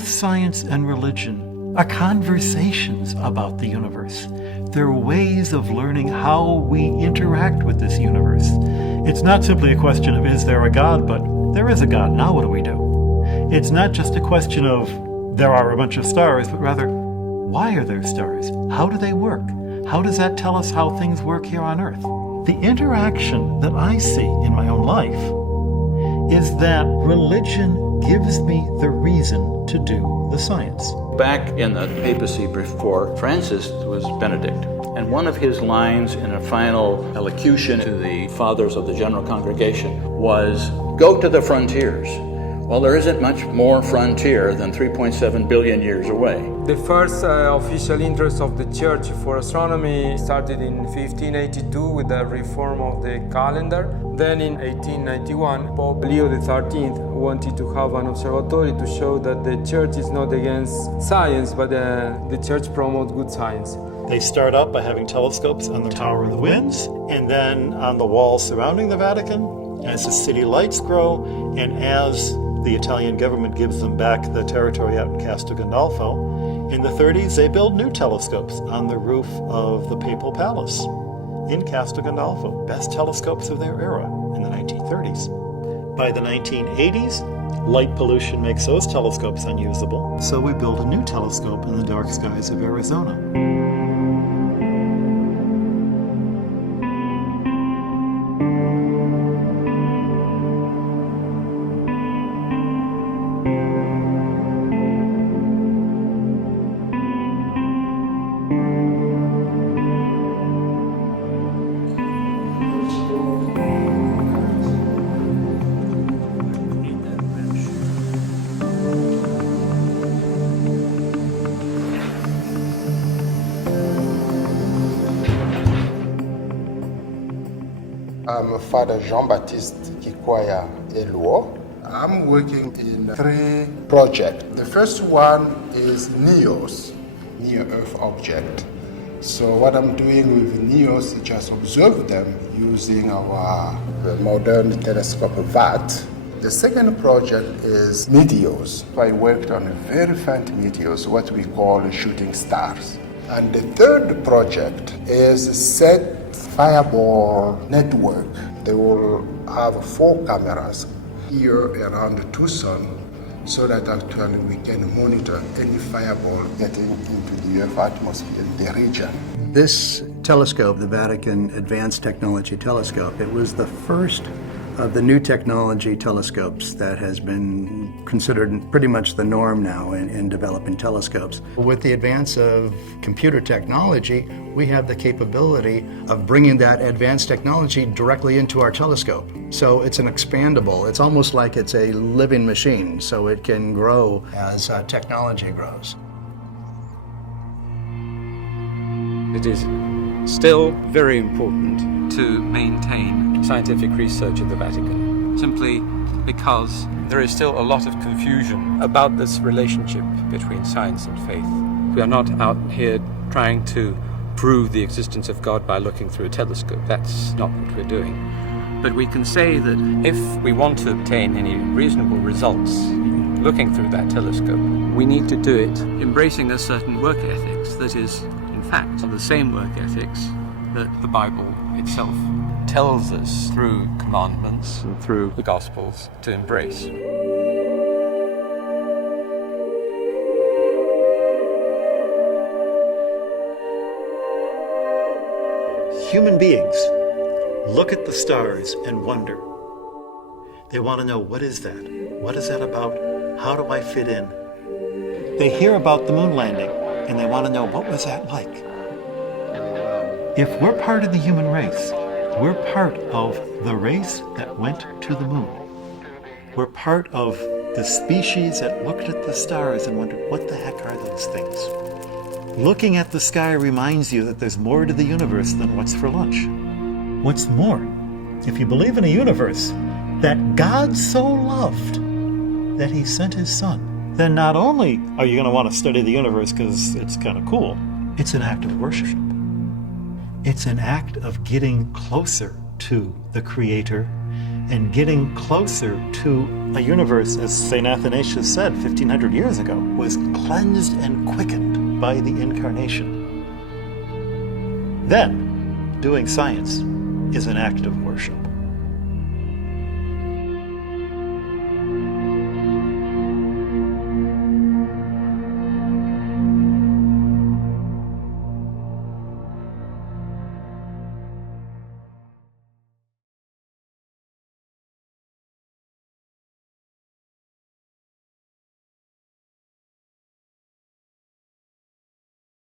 Both science and religion are conversations about the universe. They're ways of learning how we interact with this universe. It's not simply a question of, is there a God, but there is a God, now what do we do? It's not just a question of, there are a bunch of stars, but rather, why are there stars? How do they work? How does that tell us how things work here on Earth? The interaction that I see in my own life is that religion gives me the reason to do the science. Back in the papacy before Francis was Benedict, and one of his lines in a final elocution to the fathers of the general congregation was, "Go to the frontiers." Well, there isn't much more frontier than 3.7 billion years away. The first official interest of the Church for astronomy started in 1582 with the reform of the calendar. Then in 1891, Pope Leo XIII wanted to have an observatory to show that the Church is not against science, but the Church promotes good science. They start out by having telescopes on the Tower of the Winds, and then on the walls surrounding the Vatican, as the city lights grow, and as the Italian government gives them back the territory out in Castel Gandolfo. In the 30s, they build new telescopes on the roof of the Papal Palace in Castel Gandolfo, best telescopes of their era in the 1930s. By the 1980s, light pollution makes those telescopes unusable, so we build a new telescope in the dark skies of Arizona. I'm Father Jean-Baptiste Kikwaya Eluo. I'm working in 3 projects. The first one is NEOS, Near Earth Object. So what I'm doing with NEOS is just observe them using our modern telescope VAT. The second project is meteors. I worked on very faint meteors, what we call shooting stars. And the third project is set fireball network. They will have 4 cameras here around Tucson so that actually we can monitor any fireball getting into the Earth atmosphere in the region. This telescope, the Vatican Advanced Technology Telescope, it was the first of the new technology telescopes that has been considered pretty much the norm now in developing telescopes. With the advance of computer technology, we have the capability of bringing that advanced technology directly into our telescope. So it's an expandable, it's almost like it's a living machine, so it can grow as technology grows. It is still very important to maintain scientific research at the Vatican, simply because there is still a lot of confusion about this relationship between science and faith. We are not out here trying to prove the existence of God by looking through a telescope. That's not what we're doing. But we can say that if we want to obtain any reasonable results looking through that telescope, we need to do it embracing a certain work ethics that is, in fact, the same work ethics that the Bible itself tells us through commandments and through the Gospels to embrace. Human beings look at the stars and wonder. They want to know, what is that? What is that about? How do I fit in? They hear about the moon landing and they want to know, what was that like? If we're part of the human race, we're part of the race that went to the moon. We're part of the species that looked at the stars and wondered, what the heck are those things? Looking at the sky reminds you that there's more to the universe than what's for lunch. What's more, if you believe in a universe that God so loved that he sent his son, then not only are you going to want to study the universe because it's kind of cool, it's an act of worship. It's an act of getting closer to the Creator and getting closer to a universe, as St. Athanasius said 1,500 years ago, was cleansed and quickened by the Incarnation. Then, doing science is an act of worship.